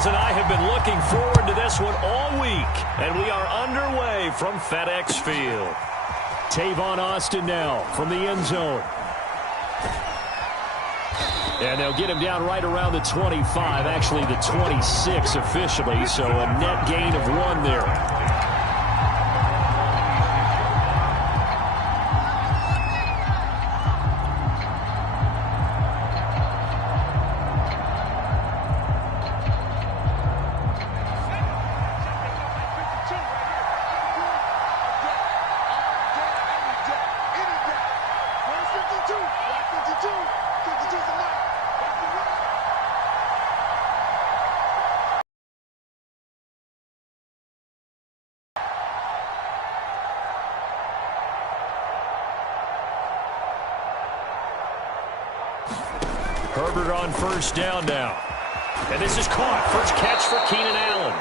Charles and I have been looking forward to this one all week, and we are underway from FedEx Field. Tavon Austin now from the end zone. And they'll get him down right around the 25, actually the 26 officially, so a net gain of 1 there. Herbert on first down now. And this is caught. First catch for Keenan Allen.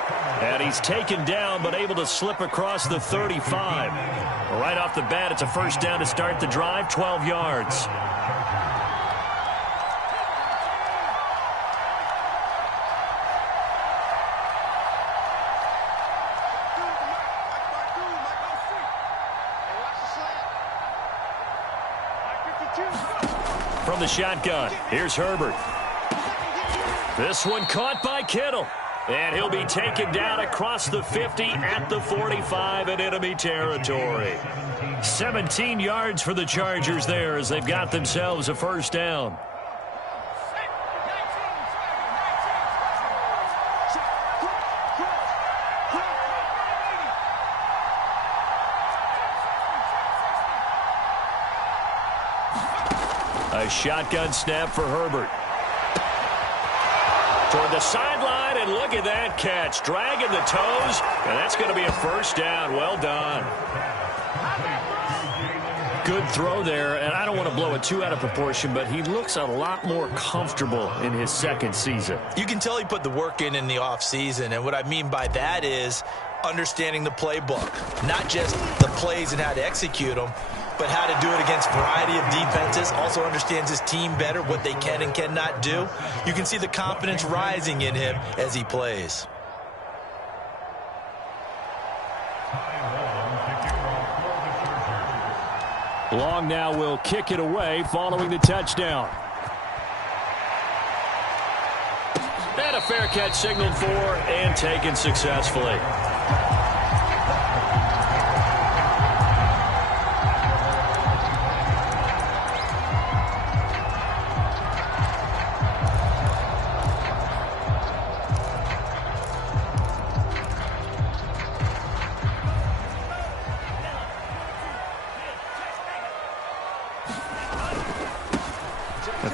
And he's taken down but able to slip across the 35. Right off the bat, it's a first down to start the drive, 12 yards. From the shotgun, here's Herbert. This one caught by Kittle. And he'll be taken down across the 50 at the 45 in enemy territory. 17 yards for the Chargers there as they've got themselves a first down. A shotgun snap for Herbert. Toward the sideline, and look at that catch. Dragging the toes, and that's going to be a first down. Well done. Good throw there, and I don't want to blow it too out of proportion, but he looks a lot more comfortable in his second season. You can tell he put the work in the offseason, and what I mean by that is understanding the playbook. Not just the plays and how to execute them, but how to do it against a variety of defenses. Also understands his team better, what they can and cannot do. You can see the confidence rising in him as he plays. Long now will kick it away following the touchdown. And a fair catch signaled for and taken successfully.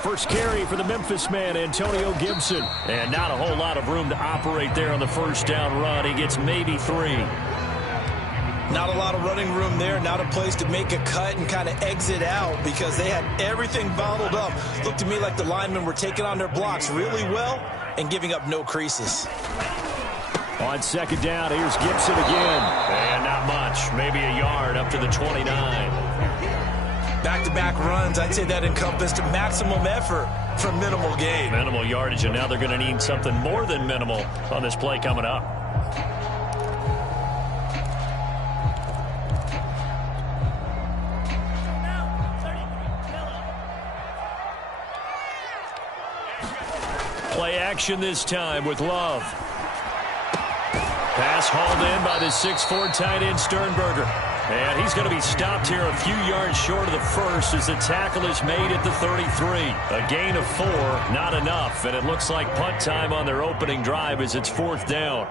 First carry for the Memphis man, Antonio Gibson. And not a whole lot of room to operate there on the first down run. He gets maybe 3. Not a lot of running room there. Not a place to make a cut and kind of exit out because they had everything bottled up. Looked to me like the linemen were taking on their blocks really well and giving up no creases. On second down, here's Gibson again. And not much. Maybe a yard up to the 29. Back-to-back runs, I'd say that encompassed maximum effort for minimal gain. Minimal yardage, and now they're going to need something more than minimal on this play coming up. Play action this time with Love. Pass hauled in by the 6'4" tight end Sternberger. And he's going to be stopped here a few yards short of the first as the tackle is made at the 33. A gain of 4, not enough. And it looks like punt time on their opening drive as it's 4th down.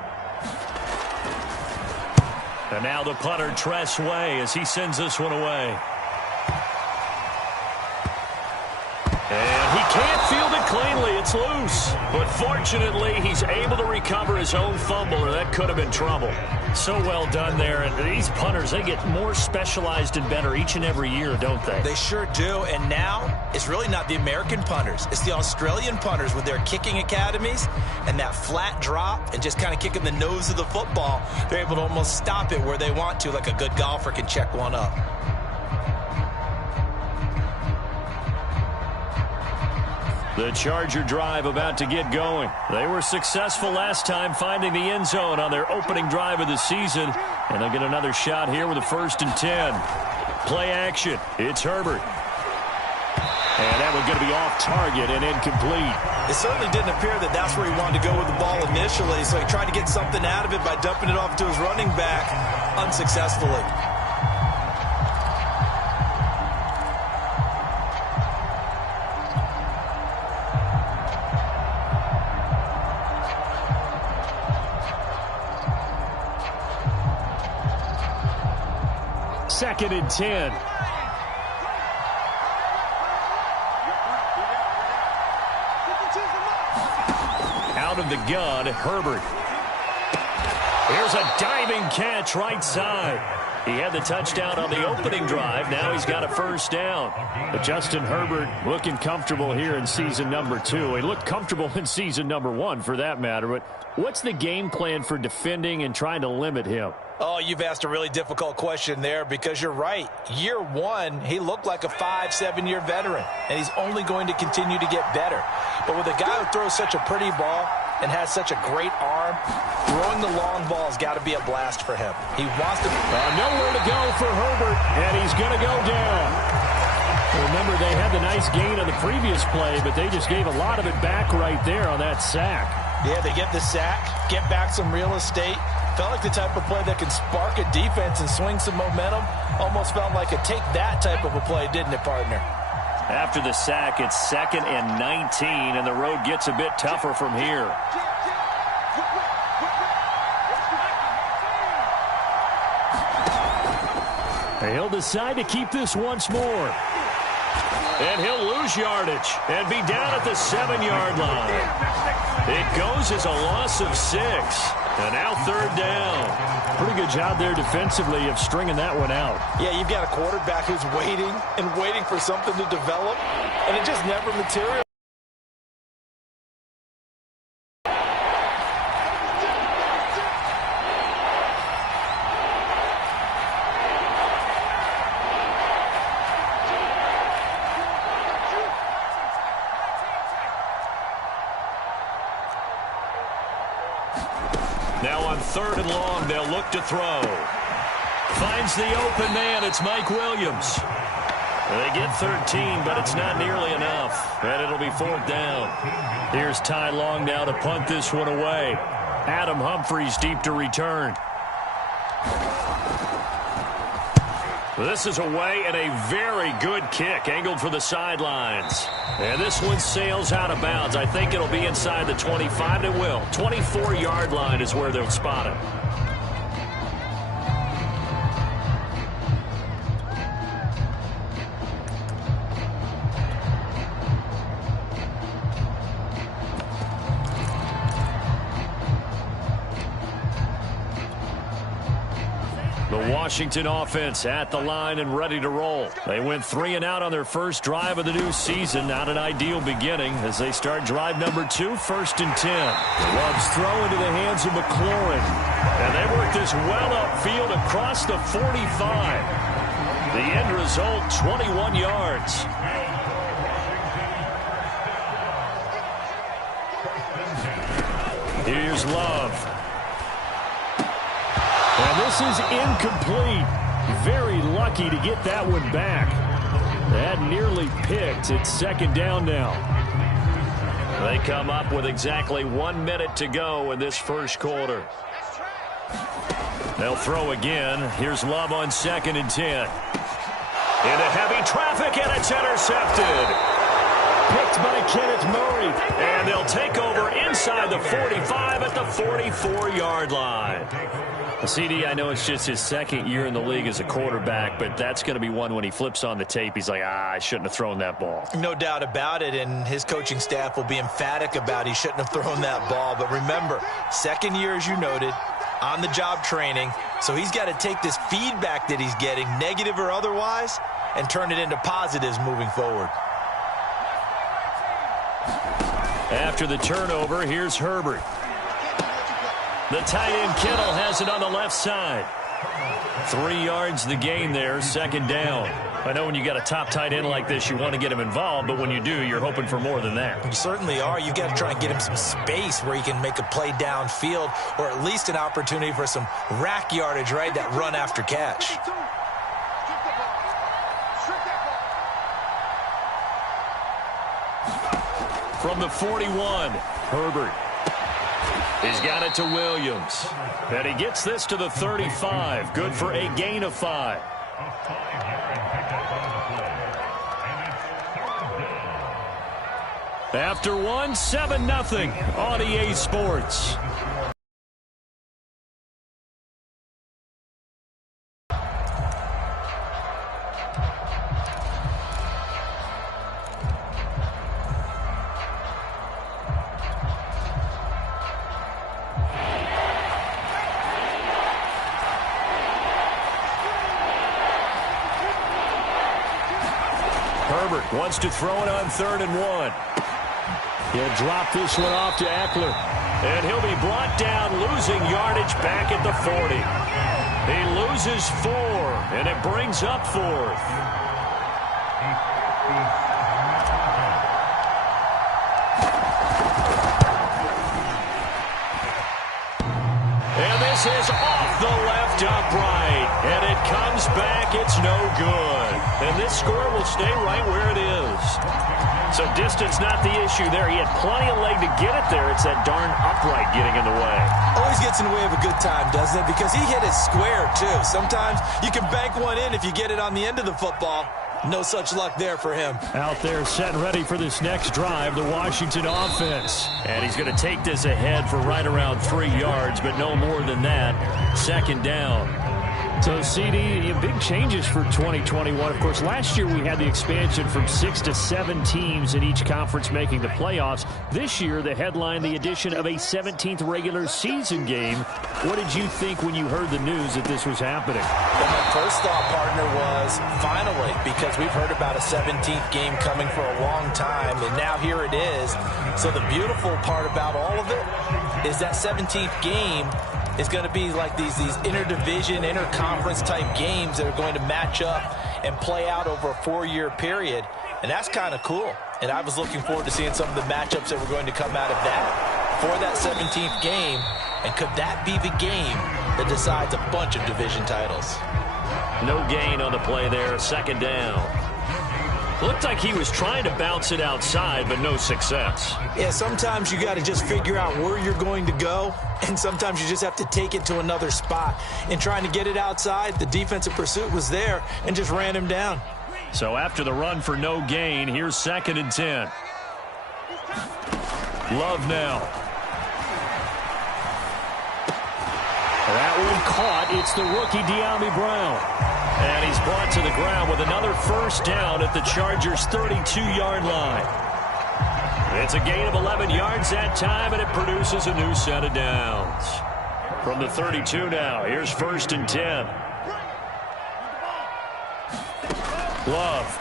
And now the punter, Tress Way, as he sends this one away. And he can't field it cleanly. It's loose. But fortunately, he's able to recover his own fumble, or that could have been trouble. So well done there. And these punters, they get more specialized and better each and every year, don't they? They sure do. And now, it's really not the American punters. It's the Australian punters with their kicking academies and that flat drop and just kind of kicking the nose of the football. They're able to almost stop it where they want to, like a good golfer can check one up. The Charger drive about to get going. They were successful last time finding the end zone on their opening drive of the season. And they'll get another shot here with a 1st and 10. Play action. It's Herbert. And that one's going to be off target and incomplete. It certainly didn't appear that that's where he wanted to go with the ball initially, so he tried to get something out of it by dumping it off to his running back unsuccessfully. Second and 10. Out of the gun, Herbert. Here's a diving catch right side. He had the touchdown on the opening drive. Now he's got a 1st down. But Justin Herbert looking comfortable here in season number 2. He looked comfortable in season number 1 for that matter. But what's the game plan for defending and trying to limit him? Oh, you've asked a really difficult question there because you're right. Year 1, he looked like a 5-7-year veteran, and he's only going to continue to get better. But with a guy who throws such a pretty ball and has such a great arm, throwing the long ball has got to be a blast for him. He wants to... nowhere to go for Herbert, and he's going to go down. Remember, they had the nice gain on the previous play, but they just gave a lot of it back right there on that sack. Yeah, they get the sack, get back some real estate. Felt like the type of play that can spark a defense and swing some momentum. Almost felt like a take-that type of a play, didn't it, partner? After the sack, it's 2nd and 19, and the road gets a bit tougher from here. He'll decide to keep this once more. And he'll lose yardage and be down at the 7-yard line. It goes as a loss of 6. And now 3rd down. Pretty good job there defensively of stringing that one out. Yeah, you've got a quarterback who's waiting and waiting for something to develop, and it just never materialized. Now on 3rd and long, they'll look to throw. Finds the open man. It's Mike Williams. They get 13, but it's not nearly enough. And it'll be 4th down. Here's Ty Long now to punt this one away. Adam Humphries deep to return. This is away and a very good kick angled for the sidelines. And this one sails out of bounds. I think it'll be inside the 25. It will. 24-yard line is where they'll spot it. The Washington offense at the line and ready to roll. They went 3 and out on their first drive of the new season. Not an ideal beginning as they start drive number 2, 1st and 10. The Loves throw into the hands of McLaurin. And they work this well upfield across the 45. The end result, 21 yards. Here's Love. And this is incomplete. Very lucky to get that one back. That nearly picked. It's 2nd down now. They come up with exactly 1 minute to go in this first quarter. They'll throw again. Here's Love on 2nd and 10. Into heavy traffic, and it's intercepted. Picked by Kenneth Murray. And they'll take over inside the 45 at the 44-yard line. CD, I know it's just his 2nd year in the league as a quarterback, but that's going to be one when he flips on the tape, he's like, I shouldn't have thrown that ball. No doubt about it, and his coaching staff will be emphatic about he shouldn't have thrown that ball. But remember, 2nd year, as you noted, on-the-job training, so he's got to take this feedback that he's getting, negative or otherwise, and turn it into positives moving forward. After the turnover, here's Herbert. The tight end Kittle has it on the left side. 3 yards the gain there, second down. I know when you got a top tight end like this, you want to get him involved, but when you do, you're hoping for more than that. You certainly are. You got to try and get him some space where he can make a play downfield, or at least an opportunity for some rack yardage, right? That run after catch. From the 41, Herbert. He's got it to Williams. And he gets this to the 35. Good for a gain of 5. After one, 7-0 on EA Sports. Herbert wants to throw it on 3rd and 1. He'll drop this one off to Eckler. And he'll be brought down, losing yardage back at the 40. He loses 4, and it brings up 4th. And this is off the left upright. And it comes back. It's no good. And this score will stay right where it is. So distance not the issue there. He had plenty of leg to get it there. It's that darn upright getting in the way. Always gets in the way of a good time, doesn't it? Because he hit it square, too. Sometimes you can bank one in if you get it on the end of the football. No such luck there for him. Out there set ready for this next drive, the Washington offense. And he's going to take this ahead for right around 3 yards, but no more than that. Second down. So, CD, big changes for 2021. Of course, last year we had the expansion from 6 to 7 teams in each conference making the playoffs. This year, the headline, the addition of a 17th regular season game. What did you think when you heard the news that this was happening? Well, my first thought, partner, was finally, because we've heard about a 17th game coming for a long time, and now here it is. So the beautiful part about all of it is that 17th game is going to be like these interdivision, interconference type games that are going to match up and play out over a 4-year period. And that's kind of cool. And I was looking forward to seeing some of the matchups that were going to come out of that for that 17th game. And could that be the game that decides a bunch of division titles? No gain on the play there, second down. Looked like he was trying to bounce it outside, but no success. Yeah, sometimes you got to just figure out where you're going to go, and sometimes you just have to take it to another spot. In trying to get it outside, the defensive pursuit was there and just ran him down. So after the run for no gain, here's 2nd and 10. Love now. That one caught. It's the rookie De'Ami Brown. And he's brought to the ground with another first down at the Chargers' 32-yard line. It's a gain of 11 yards that time, and it produces a new set of downs. From the 32 now, here's 1st and 10. Love.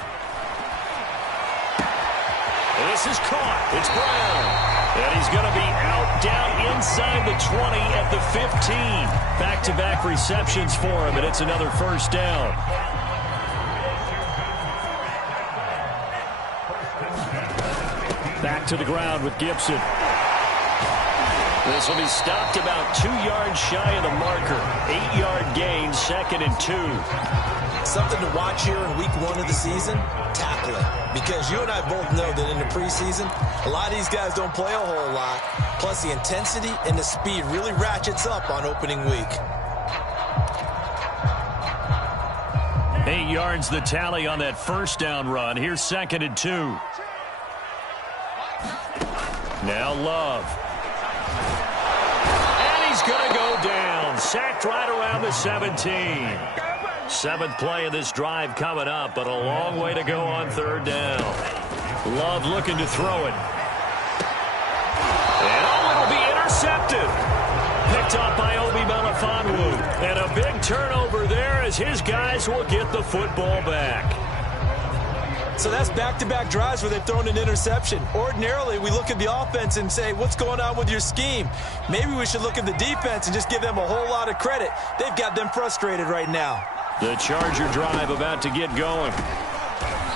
This is caught. It's Brown. And he's going to be out down inside the 20 at the 15. Back-to-back receptions for him, and it's another first down. Back to the ground with Gibson. This will be stopped about 2 yards shy of the marker. 8-yard gain, 2nd and 2. Something to watch here in week 1 of the season, tackling. Because you and I both know that in the preseason, a lot of these guys don't play a whole lot. Plus, the intensity and the speed really ratchets up on opening week. 8 yards the tally on that first down run. Here's 2nd and 2. Now Love. And he's going to go down. Sacked right around the 17. 7th play of this drive coming up, but a long way to go on 3rd down. Love looking to throw it. And it'll be intercepted. Picked up by Obi Melifonwu. And a big turnover there as his guys will get the football back. So that's back-to-back drives where they've thrown an interception. Ordinarily, we look at the offense and say, what's going on with your scheme? Maybe we should look at the defense and just give them a whole lot of credit. They've got them frustrated right now. The Charger drive about to get going.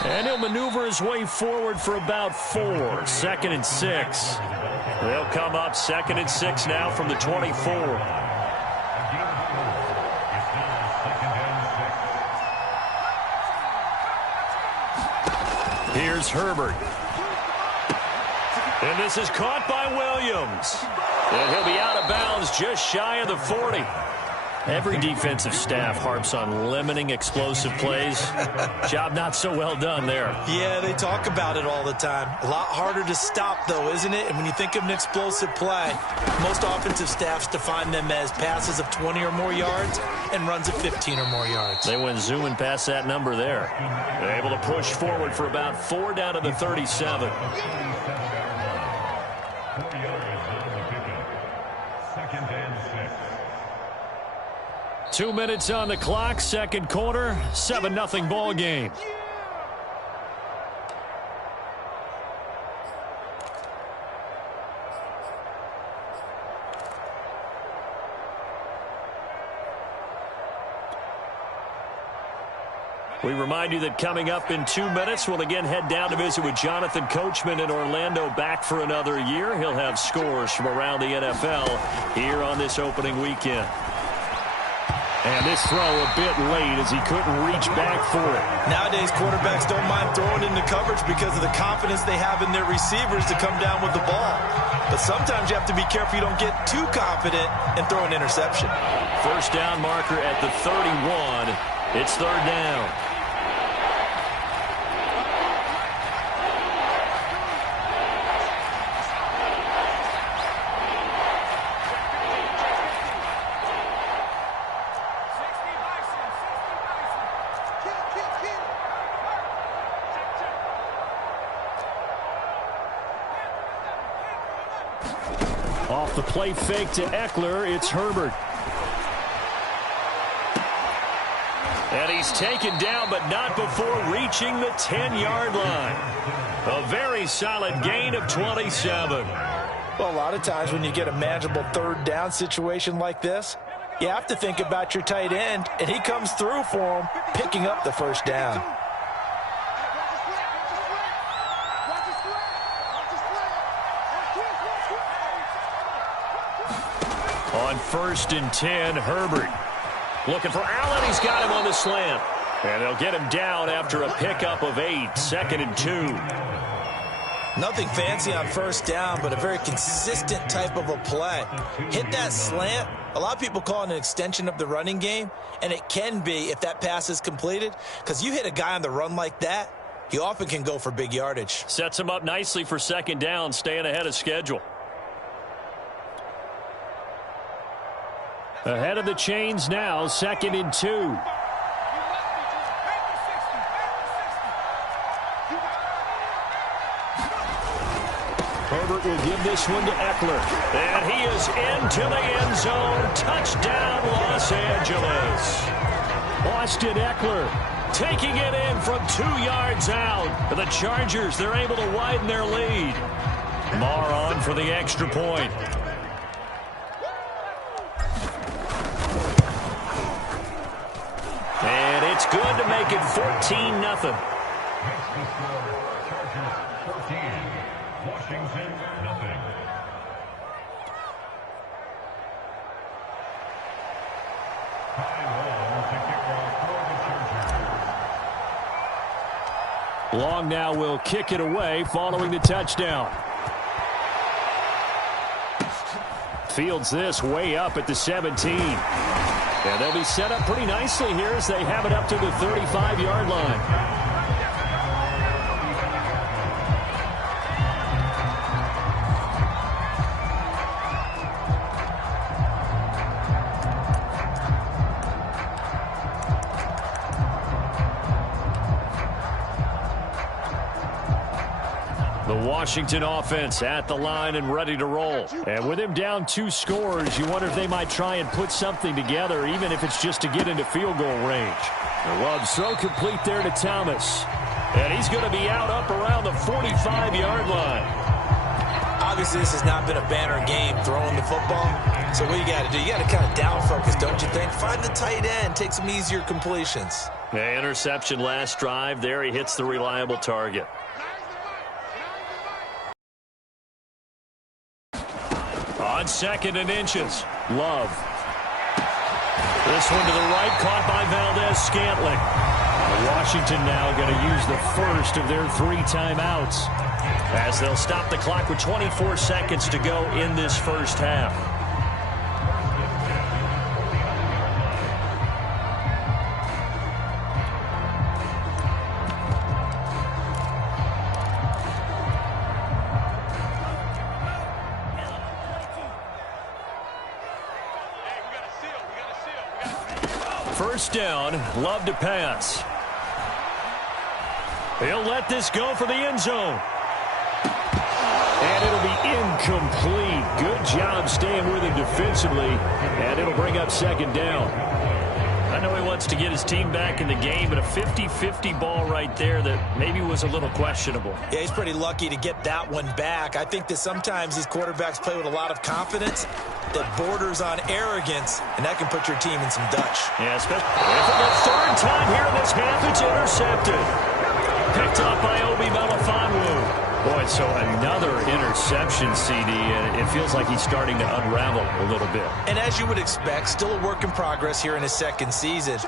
And he'll maneuver his way forward for about 4. 2nd and 6. They'll come up 2nd and 6 now from the 24. Here's Herbert. And this is caught by Williams. And he'll be out of bounds just shy of the 40. Every defensive staff harps on limiting explosive plays. Job not so well done there. Yeah, they talk about it all the time. A lot harder to stop, though, isn't it? And when you think of an explosive play, most offensive staffs define them as passes of 20 or more yards and runs of 15 or more yards. They went zooming past that number there. They're able to push forward for about 4 down to the 37. 2 minutes on the clock, second quarter, 7-0 ball game. We remind you that coming up in 2 minutes, we'll again head down to visit with Jonathan Coachman in Orlando, back for another year. He'll have scores from around the NFL here on this opening weekend. And this throw a bit late as he couldn't reach back for it. Nowadays, quarterbacks don't mind throwing into coverage because of the confidence they have in their receivers to come down with the ball. But sometimes you have to be careful you don't get too confident and throw an interception. First down marker at the 31. It's 3rd down. Off the play fake to Eckler, it's Herbert. And he's taken down, but not before reaching the 10-yard line. A very solid gain of 27. Well, a lot of times when you get a manageable 3rd down situation like this, you have to think about your tight end, and he comes through for him, picking up the 1st down. On 1st and 10, Herbert. Looking for Allen. He's got him on the slant. And they'll get him down after a pickup of 8. 2nd and 2. Nothing fancy on 1st down, but a very consistent type of a play. Hit that slant. A lot of people call it an extension of the running game, and it can be if that pass is completed, because you hit a guy on the run like that, he often can go for big yardage. Sets him up nicely for 2nd down, staying ahead of schedule. Ahead of the chains now, 2nd and 2. Herbert will give this one to Eckler. And he is into the end zone. Touchdown, Los Angeles. Austin Eckler taking it in from 2 yards out. The Chargers, they're able to widen their lead. Marr on for the extra point. And it's good to make it 14-0. Long now will kick it away following the touchdown. Fields this way up at the 17. And they'll be set up pretty nicely here as they have it up to the 35-yard line. Washington offense at the line and ready to roll. And with him down 2 scores, you wonder if they might try and put something together, even if it's just to get into field goal range. The Love's throw complete there to Thomas. And he's going to be out up around the 45-yard line. Obviously, this has not been a banner game throwing the football. So what you got to do, you got to kind of down focus, don't you think? Find the tight end, take some easier completions. Yeah, interception last drive. There he hits the reliable target. On 2nd and inches, Love. This one to the right, caught by Valdez-Scantling. Washington now going to use the first of their 3 timeouts, as they'll stop the clock with 24 seconds to go in this first half. First down, Love to pass. He'll let this go for the end zone. And it'll be incomplete. Good job staying with him defensively. And it'll bring up 2nd down. I know he wants to get his team back in the game, but a 50-50 ball right there that maybe was a little questionable. Yeah, he's pretty lucky to get that one back. I think that sometimes these quarterbacks play with a lot of confidence that borders on arrogance, and that can put your team in some Dutch. Yeah, especially for the 3rd time here in this half, it's intercepted. Picked up by Obi Melifonwu. Boy, so another interception, CD, and it feels like he's starting to unravel a little bit. And as you would expect, still a work in progress here in his 2nd season.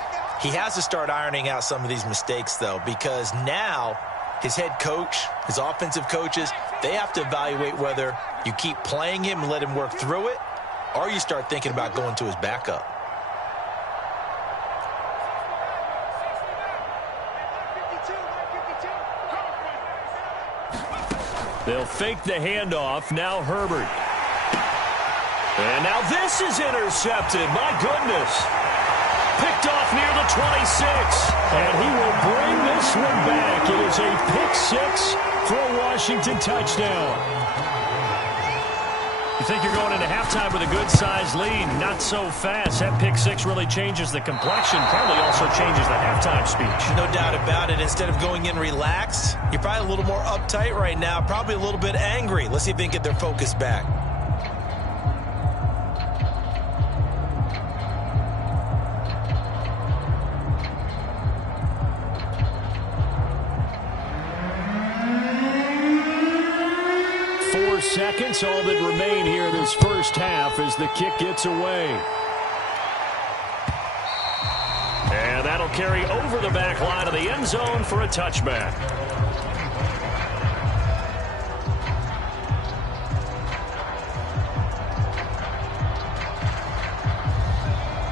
He has to start ironing out some of these mistakes, though, because now his head coach, his offensive coaches, they have to evaluate whether you keep playing him and let him work through it, or you start thinking about going to his backup. They'll fake the handoff. Now Herbert. And now this is intercepted. My goodness. Picked off near the 26. And he will bring this one back. It is a pick-6 for a Washington touchdown. You think you're going into halftime with a good-sized lead. Not so fast. That pick-6 really changes the complexion. Probably also changes the halftime speech. No doubt about it. Instead of going in relaxed, you're probably a little more uptight right now. Probably a little bit angry. Let's see if they can get their focus back. Seconds, all that remain here this first half as the kick gets away. And that'll carry over the back line of the end zone for a touchback.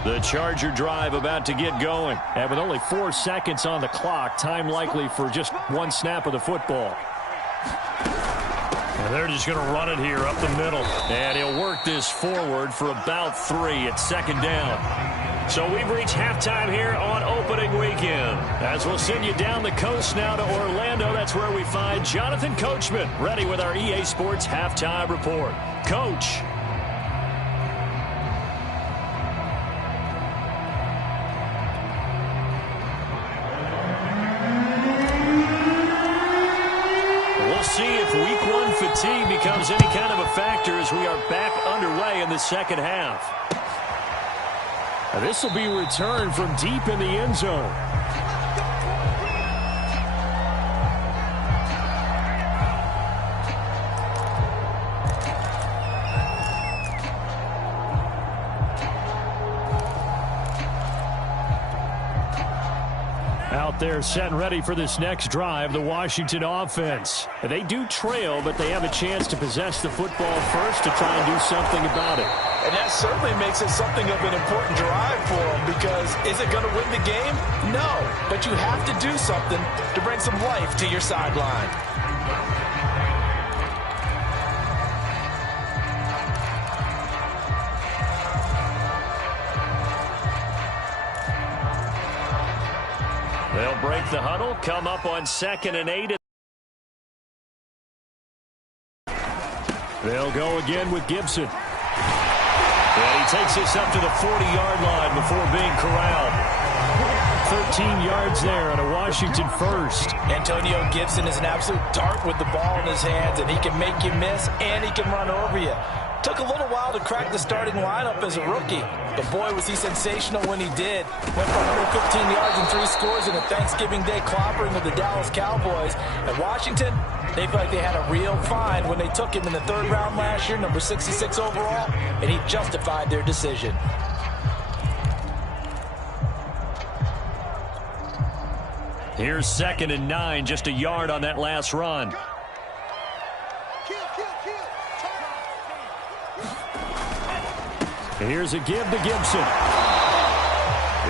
The Charger drive about to get going. And with only 4 seconds on the clock, time likely for just 1 snap of the football. And they're just going to run it here up the middle. And he'll work this forward for about 3 at 2nd down. So we've reached halftime here on opening weekend. As we'll send you down the coast now to Orlando, that's where we find Jonathan Coachman ready with our EA Sports Halftime Report. Coach. See if week 1 fatigue becomes any kind of a factor as we are back underway in the second half. This will be returned from deep in the end zone. Out there set and ready for this next drive, the Washington offense. They do trail, but they have a chance to possess the football first to try and do something about it. And that certainly makes it something of an important drive for them, because is it going to win the game? No, but you have to do something to bring some life to your sideline. They'll break the huddle, come up on 2nd and 8. They'll go again with Gibson. And he takes this up to the 40-yard line before being corralled. 13 15 yards there and a Washington first. Antonio Gibson is an absolute dart with the ball in his hands, and he can make you miss, and he can run over you. Took a little while to crack the starting lineup as a rookie, but boy, was he sensational when he did. Went for 115 yards and 3 scores in a Thanksgiving Day clobbering of the Dallas Cowboys. At Washington, they feel like they had a real find when they took him in the 3rd round last year, number 66 overall, and he justified their decision. Here's 2nd and 9, just a yard on that last run. Here's a give to Gibson.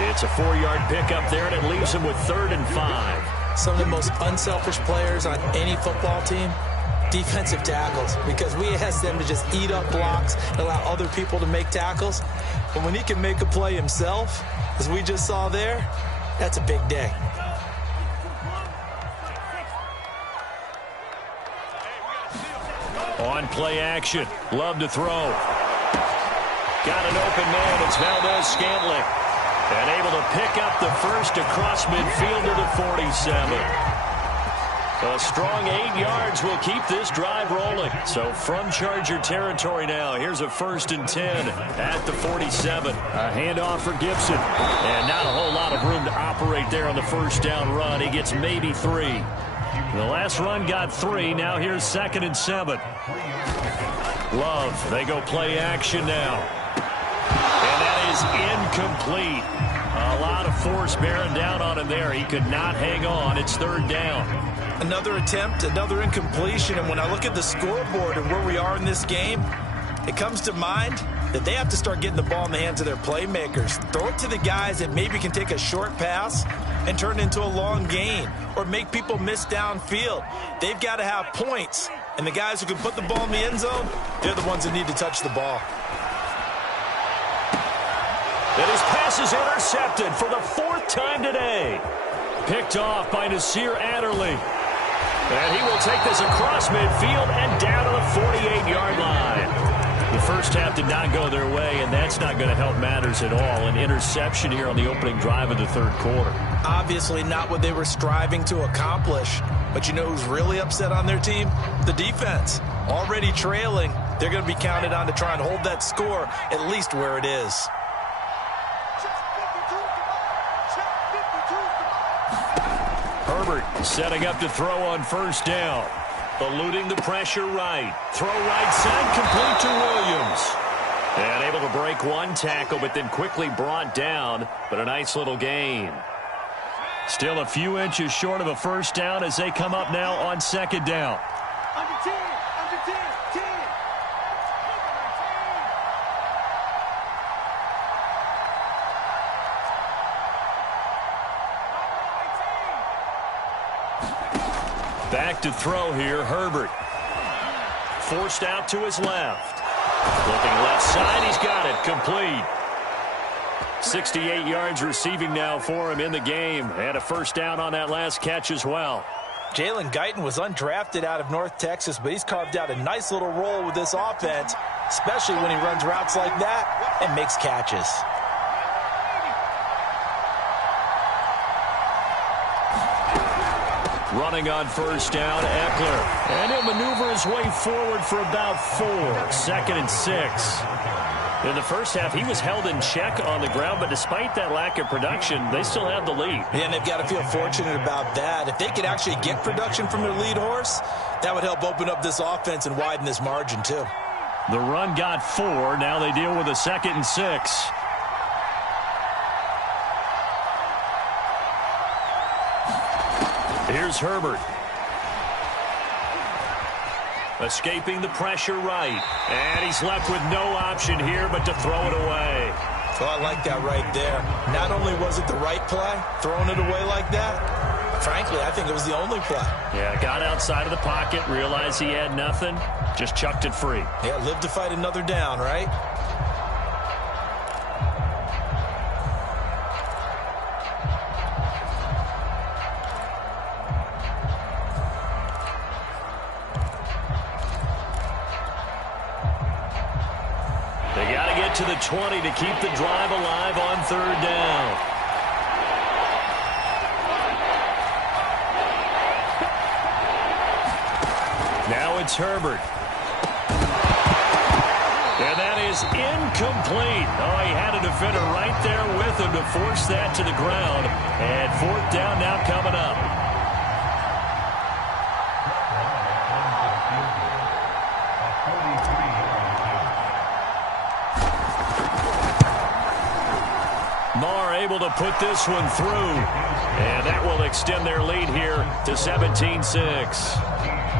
It's a 4-yard pickup there, and it leaves him with 3rd and 5. Some of the most unselfish players on any football team, defensive tackles, because we ask them to just eat up blocks and allow other people to make tackles. But when he can make a play himself, as we just saw there, that's a big day. On play action, Love to throw. Got an open man, it's Valdez-Scantling. And able to pick up the first across midfield to the 47. A strong 8 yards will keep this drive rolling. So from Charger territory now, here's a 1st and 10 at the 47. A handoff for Gibson. And not a whole lot of room to operate there on the 1st down run. He gets maybe 3. The last run got 3. Now here's 2nd and 7. Love, they go play action now. And that is incomplete. A lot of force bearing down on him there. He could not hang on. It's 3rd down. Another attempt, another incompletion. And when I look at the scoreboard and where we are in this game, it comes to mind that they have to start getting the ball in the hands of their playmakers. Throw it to the guys that maybe can take a short pass and turn it into a long gain or make people miss downfield. They've got to have points. And the guys who can put the ball in the end zone, they're the ones that need to touch the ball. And his pass is intercepted for the 4th time today. Picked off by Nasir Adderley. And he will take this across midfield and down to the 48-yard line. The first half did not go their way, and that's not going to help matters at all. An interception here on the opening drive of the 3rd quarter. Obviously not what they were striving to accomplish. But you know who's really upset on their team? The defense. Already trailing, they're going to be counted on to try and hold that score at least where it is. Herbert setting up to throw on 1st down. Eluding the pressure right. Throw right side, complete to Williams. And able to break one tackle, but then quickly brought down. But a nice little gain. Still a few inches short of a 1st down as they come up now on 2nd down. Under 10, 10. Back to throw here, Herbert. Forced out to his left. Looking left side, he's got it, complete. 68 yards receiving now for him in the game. And a 1st down on that last catch as well. Jalen Guyton was undrafted out of North Texas, but he's carved out a nice little role with this offense, especially when he runs routes like that and makes catches. Running on 1st down, Eckler. And he'll maneuver his way forward for about 4. 2nd and 6. In the first half, he was held in check on the ground, but despite that lack of production, they still have the lead. Yeah, and they've got to feel fortunate about that. If they could actually get production from their lead horse, that would help open up this offense and widen this margin, too. The run got 4. Now they deal with a 2nd and 6. Here's Herbert. Escaping the pressure right. And he's left with no option here but to throw it away. Well, I like that right there. Not only was it the right play, throwing it away like that, frankly, I think it was the only play. Yeah, got outside of the pocket, realized he had nothing, just chucked it free. Yeah, live to fight another down, right? To the 20 to keep the drive alive on 3rd down. it's Herbert. And that is incomplete. Oh, he had a defender right there with him to force that to the ground. And fourth down now coming up. Marr able to put this one through. And that will extend their lead here to 17-6.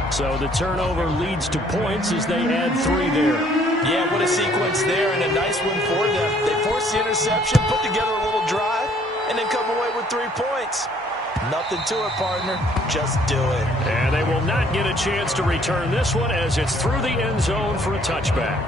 So the turnover leads to points as they add 3 there. Yeah, what a sequence there, and a nice one for them. They force the interception, put together a little drive, and then come away with 3 points. Nothing to it, partner. Just do it. And they will not get a chance to return this one as it's through the end zone for a touchback.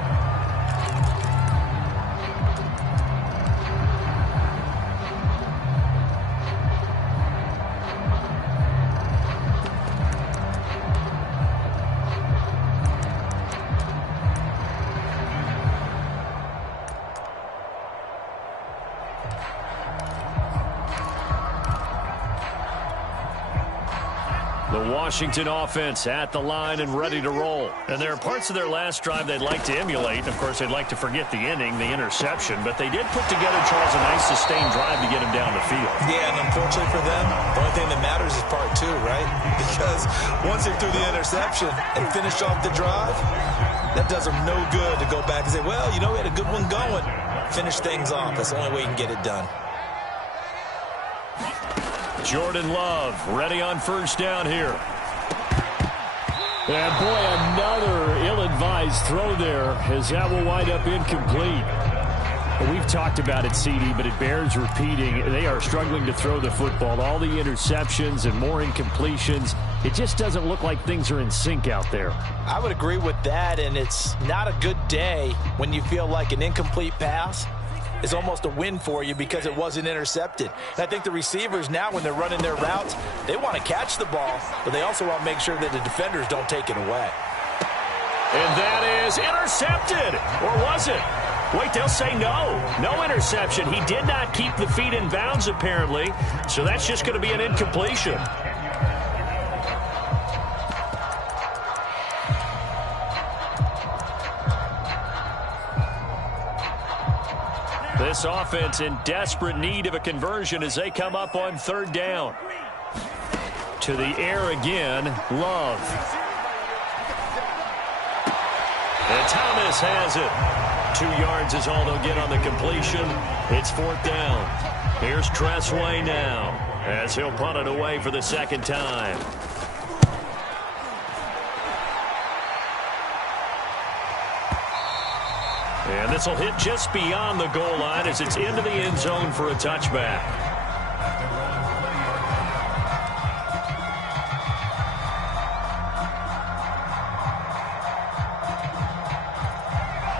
Washington offense at the line and ready to roll. And there are parts of their last drive they'd like to emulate. Of course, they'd like to forget the inning, the interception. But they did put together, Charles, a nice sustained drive to get him down the field. Yeah, and unfortunately for them, the only thing that matters is part 2, right? Because once they threw the interception and finished off the drive, that does them no good to go back and say, well, you know, we had a good one going. Finish things off. That's the only way you can get it done. Jordan Love ready on first down here. And boy, another ill-advised throw there as that will wind up incomplete. We've talked about it, CD, but it bears repeating. They are struggling to throw the football. All the interceptions and more incompletions. It just doesn't look like things are in sync out there. I would agree with that, and it's not a good day when you feel like an incomplete pass is almost a win for you because it wasn't intercepted. And I think the receivers now, when they're running their routes, they want to catch the ball, but they also want to make sure that the defenders don't take it away. And that is intercepted. Or was it? Wait, they'll say no. No interception. He did not keep the feet in bounds, apparently. So that's just going to be an incompletion. This offense in desperate need of a conversion as they come up on third down. To the air again, Love. And Thomas has it. 2 yards is all they'll get on the completion. It's fourth down. Here's Tressway now as he'll punt it away for the second time. And this will hit just beyond the goal line as it's into the end zone for a touchback.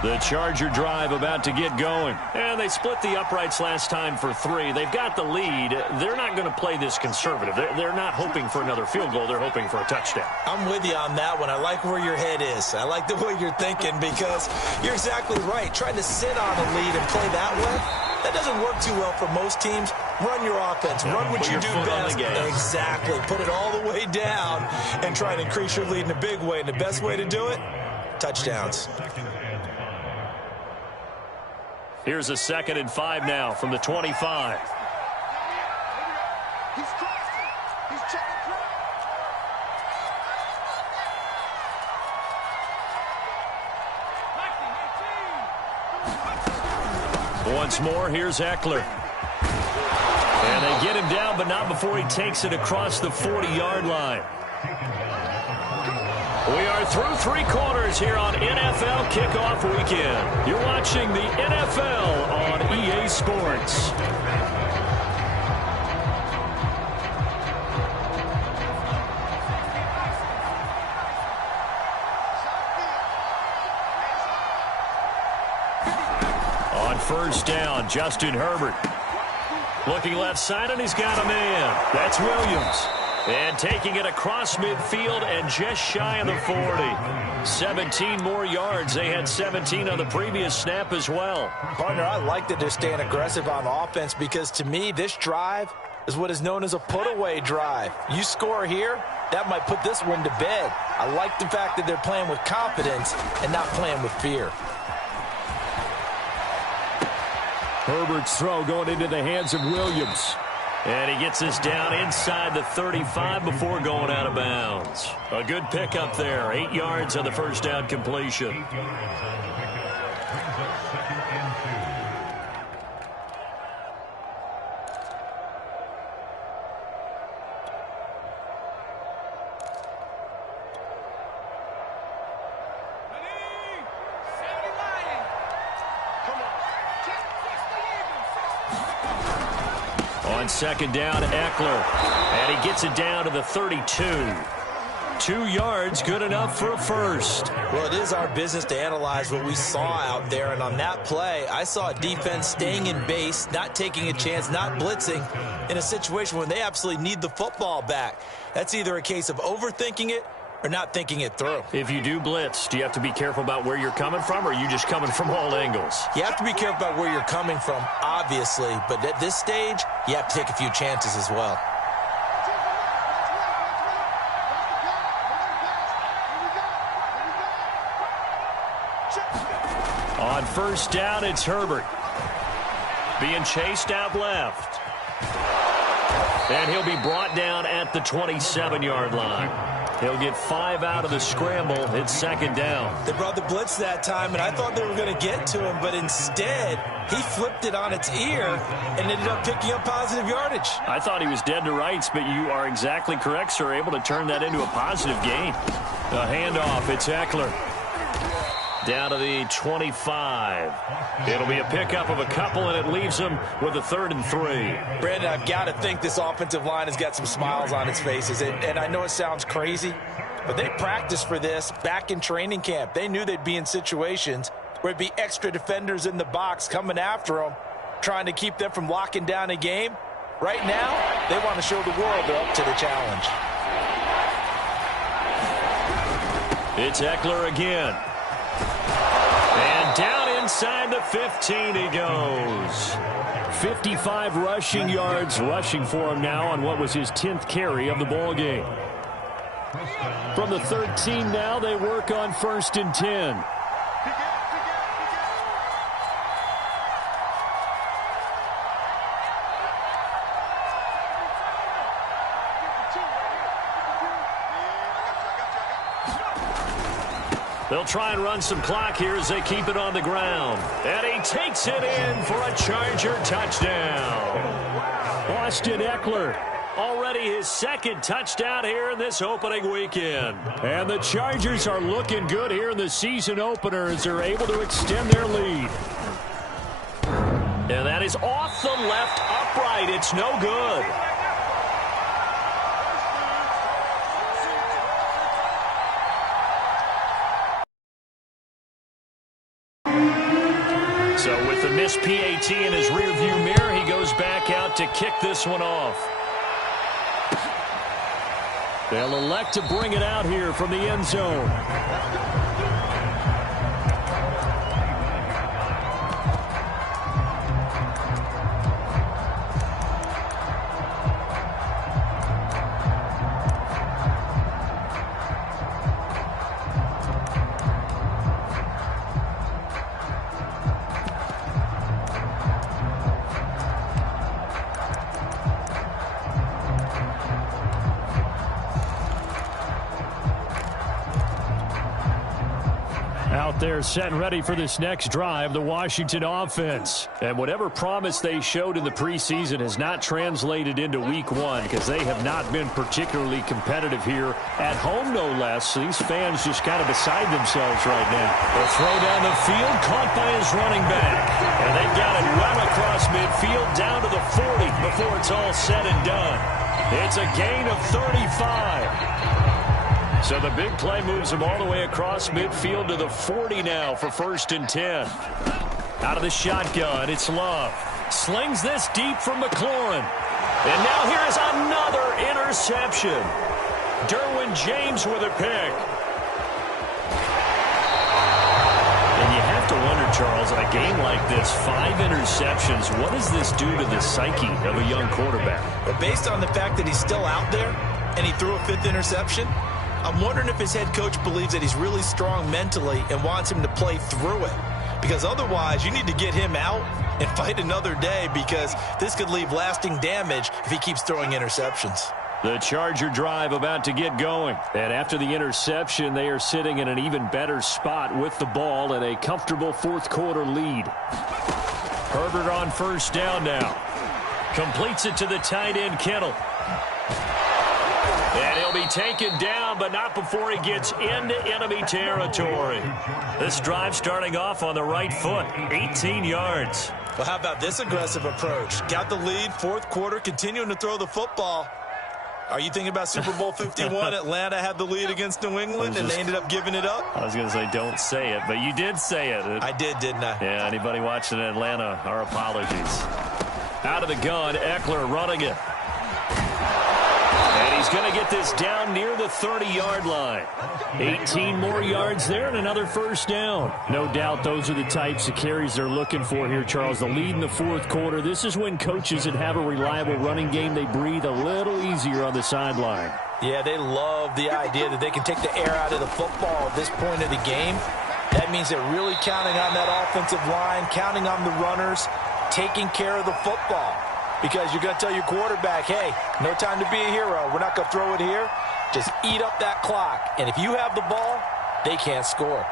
The Charger drive about to get going. And they split the uprights last time for 3. They've got the lead. They're not going to play this conservative. They're not hoping for another field goal. They're hoping for a touchdown. I'm with you on that one. I like where your head is. I like the way you're thinking because you're exactly right. Trying to sit on a lead and play that way, that doesn't work too well for most teams. Run your offense. Run what you do best. Exactly. Put it all the way down and try and increase your lead in a big way. And the best way to do it, touchdowns. Here's a 2nd and 5 now from the 25. He's crossing. He's checking through. Once more, here's Eckler. And they get him down, but not before he takes it across the 40-yard line. We are through 3 quarters here on NFL Kickoff Weekend. You're watching the NFL on EA Sports. On first down, Justin Herbert. Looking left side, and he's got a man. That's Williams. And taking it across midfield and just shy of the 40. 17 more yards. They had 17 on the previous snap as well. Partner, I like that they're staying aggressive on offense because to me, this drive is what is known as a put-away drive. You score here, that might put this one to bed. I like the fact that they're playing with confidence and not playing with fear. Herbert's throw going into the hands of Williams. And he gets this down inside the 35 before going out of bounds. A good pickup there. 8 yards on the first down completion. On second down, Eckler. And he gets it down to the 32. 2 yards, good enough for a first. Well, it is our business to analyze what we saw out there. And on that play, I saw a defense staying in base, not taking a chance, not blitzing in a situation when they absolutely need the football back. That's either a case of overthinking it or not thinking it through. If you do blitz, do you have to be careful about where you're coming from, or are you just coming from all angles? You have to be careful about where you're coming from, obviously, but at this stage, you have to take a few chances as well. On first down, it's Herbert. Being chased out left. And he'll be brought down at the 27-yard line. He'll get 5 out of the scramble. It's second down. They brought the blitz that time, and I thought they were going to get to him, but instead, he flipped it on its ear and ended up picking up positive yardage. I thought he was dead to rights, but you are exactly correct, sir. Able to turn that into a positive gain. A handoff. It's Eckler. Down to the 25. It'll be a pickup of a couple, and it leaves them with a 3rd and 3. Brandon, I've got to think this offensive line has got some smiles on its faces. And I know it sounds crazy, but they practiced for this back in training camp. They knew they'd be in situations where it'd be extra defenders in the box coming after them, trying to keep them from locking down a game. Right now, they want to show the world they're up to the challenge. It's Eckler again. And down inside the 15 he goes. 55 rushing yards rushing for him now on what was his 10th carry of the ball game. From the 13 now, they work on 1st and 10. They'll try and run some clock here as they keep it on the ground. And he takes it in for a Charger touchdown. Austin Eckler, already his 2nd touchdown here in this opening weekend. And the Chargers are looking good here in the season opener as they're able to extend their lead. And that is off the left upright. It's no good. So with the missed PAT in his rearview mirror, he goes back out to kick this one off. They'll elect to bring it out here from the end zone. They're set and ready for this next drive, the Washington offense. And whatever promise they showed in the preseason has not translated into week 1 because they have not been particularly competitive here at home, no less. These fans just kind of beside themselves right now. The throw down the field, caught by his running back. And they've got it well across midfield down to the 40 before it's all said and done. It's a gain of 35. So the big play moves him all the way across midfield to the 40 now for 1st and 10. Out of the shotgun, it's Love. Slings this deep from McLaurin. And now here is another interception. Derwin James with a pick. And you have to wonder, Charles, a game like this, 5 interceptions, what does this do to the psyche of a young quarterback? Well, based on the fact that he's still out there and he threw a 5th interception, I'm wondering if his head coach believes that he's really strong mentally and wants him to play through it. Because otherwise, you need to get him out and fight another day, because this could leave lasting damage if he keeps throwing interceptions. The Charger drive about to get going. And after the interception, they are sitting in an even better spot with the ball and a comfortable fourth-quarter lead. Herbert on first down now. Completes it to the tight end, Kittle. And he'll be taken down, but not before he gets into enemy territory. This drive starting off on the right foot, 18 yards. Well, how about this aggressive approach? Got the lead, fourth quarter, continuing to throw the football. Are you thinking about Super Bowl 51? Atlanta had the lead against New England, and they ended up giving it up? I was going to say don't say it, but you did say it. I did, didn't I? Yeah, anybody watching Atlanta, our apologies. Out of the gun, Eckler running it. And he's going to get this down near the 30-yard line. 18 more yards there and another first down. No doubt those are the types of carries they're looking for here, Charles. The lead in the fourth quarter. This is when coaches that have a reliable running game, they breathe a little easier on the sideline. Yeah, they love the idea that they can take the air out of the football at this point of the game. That means they're really counting on that offensive line, counting on the runners, taking care of the football. Because you're going to tell your quarterback, hey, no time to be a hero. We're not going to throw it here. Just eat up that clock. And if you have the ball, they can't score.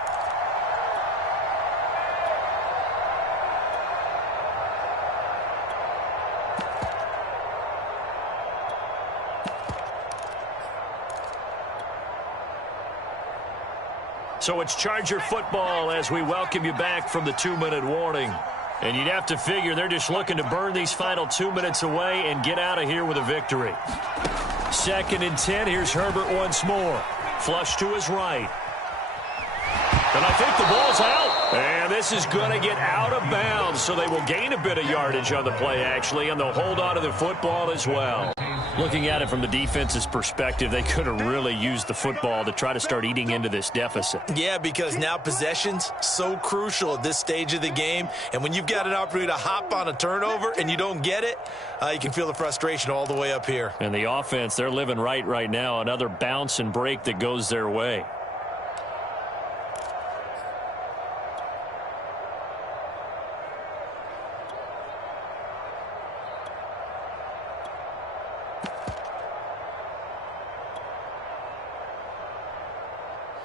So it's Charger football as we welcome you back from the 2-minute warning. And you'd have to figure they're just looking to burn these final 2 minutes away and get out of here with a victory. 2nd and 10. Here's Herbert once more. Flush to his right. And I think the ball's out. And this is going to get out of bounds, so they will gain a bit of yardage on the play, actually, and they'll hold on to the football as well. Looking at it from the defense's perspective, they could have really used the football to try to start eating into this deficit. Yeah, because now possession's so crucial at this stage of the game. And when you've got an opportunity to hop on a turnover and you don't get it, you can feel the frustration all the way up here. And the offense, they're living right now. Another bounce and break that goes their way.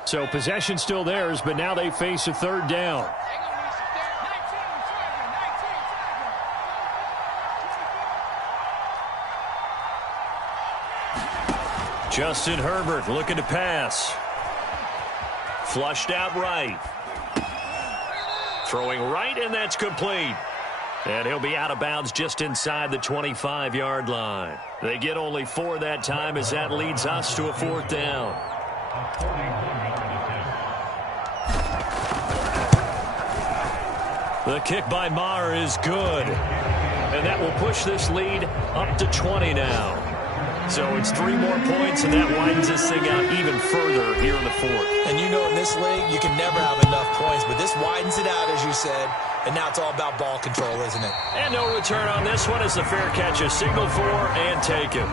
So possession still theirs, but now they face a third down. Justin Herbert looking to pass. Flushed out right. Throwing right, and that's complete. And he'll be out of bounds just inside the 25-yard line. They get only 4 that time as that leads us to a 4th down. The kick by Maher is good. And that will push this lead up to 20 now. So it's 3 more points, and that widens this thing out even further here in the 4th. And you know in this league, you can never have enough points, but this widens it out, as you said, and now it's all about ball control, isn't it? And no return on this one as the fair catch is signaled for and taken.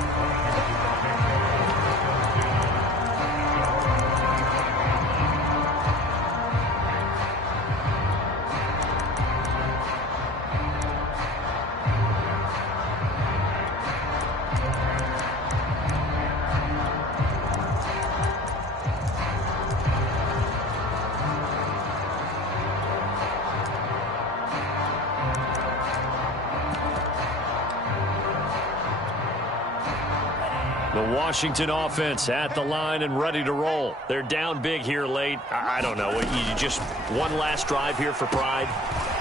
The Washington offense at the line and ready to roll. They're down big here late. I don't know. You just one last drive here for pride?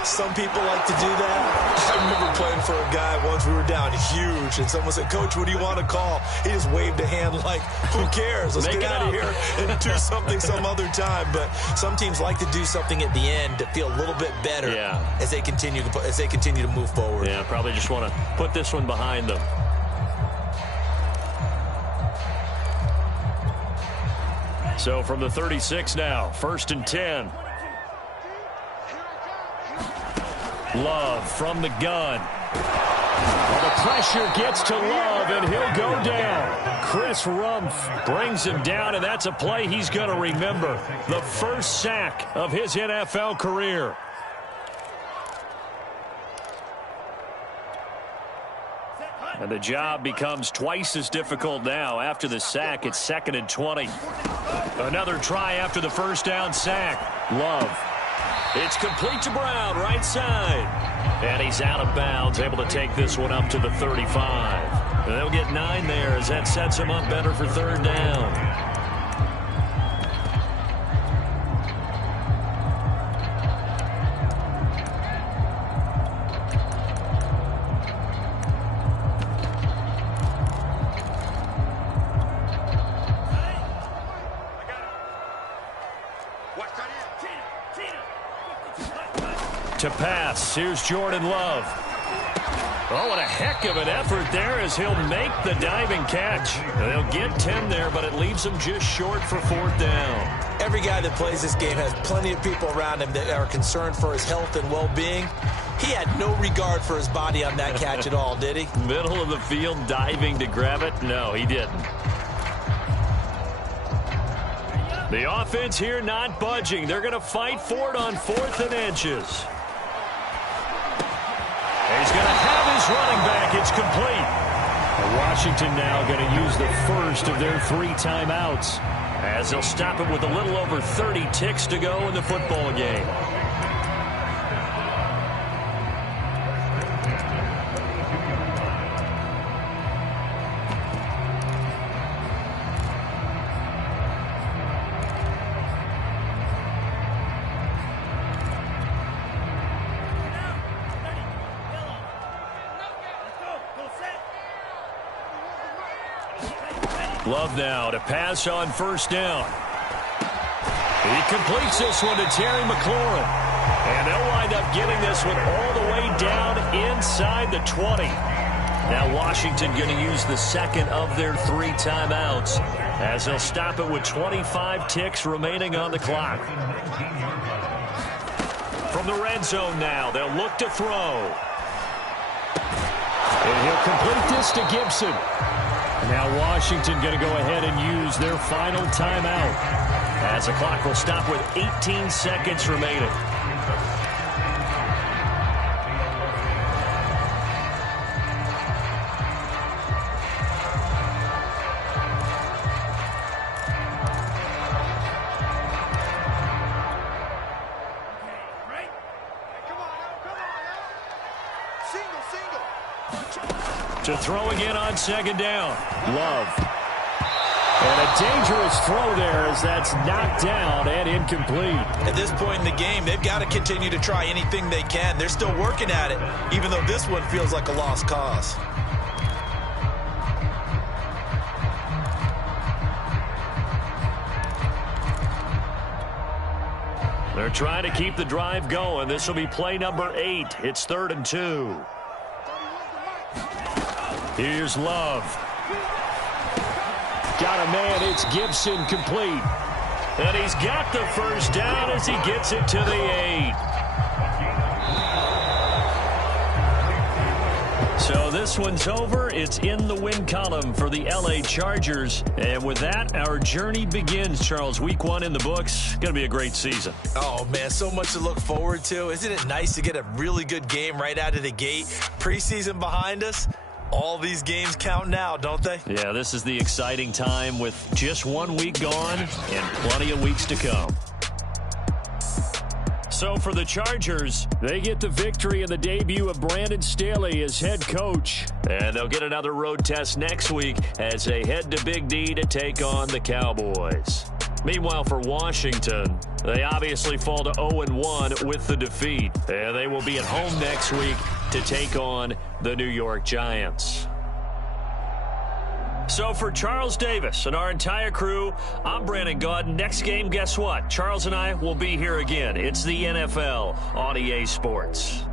Some people like to do that. I remember playing for a guy once. We were down huge, and someone said, "Coach, what do you want to call?" He just waved a hand like, who cares? Let's get out of here and do something some other time. But some teams like to do something at the end to feel a little bit better as they continue to move forward. Yeah, probably just want to put this one behind them. So from the 36 now, 1st and 10. Love from the gun. Well, the pressure gets to Love, and he'll go down. Chris Rumph brings him down, and that's a play he's going to remember. The first sack of his NFL career. And the job becomes twice as difficult now. After the sack, it's 2nd and 20. Another try after the first down sack. Love. It's complete to Brown, right side. And he's out of bounds, able to take this one up to the 35. And they'll get 9 there as that sets him up better for 3rd down. To pass, here's Jordan Love. Oh, what a heck of an effort there as he'll make the diving catch. They'll get 10 there, but it leaves them just short for 4th down. Every guy that plays this game has plenty of people around him that are concerned for his health and well-being. He had no regard for his body on that catch at all, did he? Middle of the field, diving to grab it? No, he didn't. The offense here not budging. They're going to fight for it on 4th and inches. He's going to have his running back. It's complete. And Washington now going to use the first of their 3 timeouts as they'll stop it with a little over 30 ticks to go in the football game. Love now to pass on 1st down. He completes this one to Terry McLaurin. And they'll wind up getting this one all the way down inside the 20. Now Washington going to use the 2nd of their 3 timeouts as they'll stop it with 25 ticks remaining on the clock. From the red zone now, they'll look to throw. And he'll complete this to Gibson. Now Washington going to go ahead and use their final timeout as the clock will stop with 18 seconds remaining. To throw again on 2nd down. Love. And a dangerous throw there as that's knocked down and incomplete. At this point in the game, they've got to continue to try anything they can. They're still working at it, even though this one feels like a lost cause. They're trying to keep the drive going. This will be play number 8. It's 3rd and 2. Here's Love. Got a man. It's Gibson complete. And he's got the first down as he gets it to the 8. So this one's over. It's in the win column for the LA Chargers. And with that, our journey begins, Charles. Week 1 in the books. Going to be a great season. Oh, man, so much to look forward to. Isn't it nice to get a really good game right out of the gate? Preseason behind us. All these games count now, don't they? Yeah, this is the exciting time with just 1 week gone and plenty of weeks to come. So for the Chargers, they get the victory in the debut of Brandon Staley as head coach. And they'll get another road test next week as they head to Big D to take on the Cowboys. Meanwhile, for Washington, they obviously fall to 0-1 with the defeat. And they will be at home next week to take on the New York Giants. So for Charles Davis and our entire crew, I'm Brandon Gaud. Next game, guess what? Charles and I will be here again. It's the NFL on EA Sports.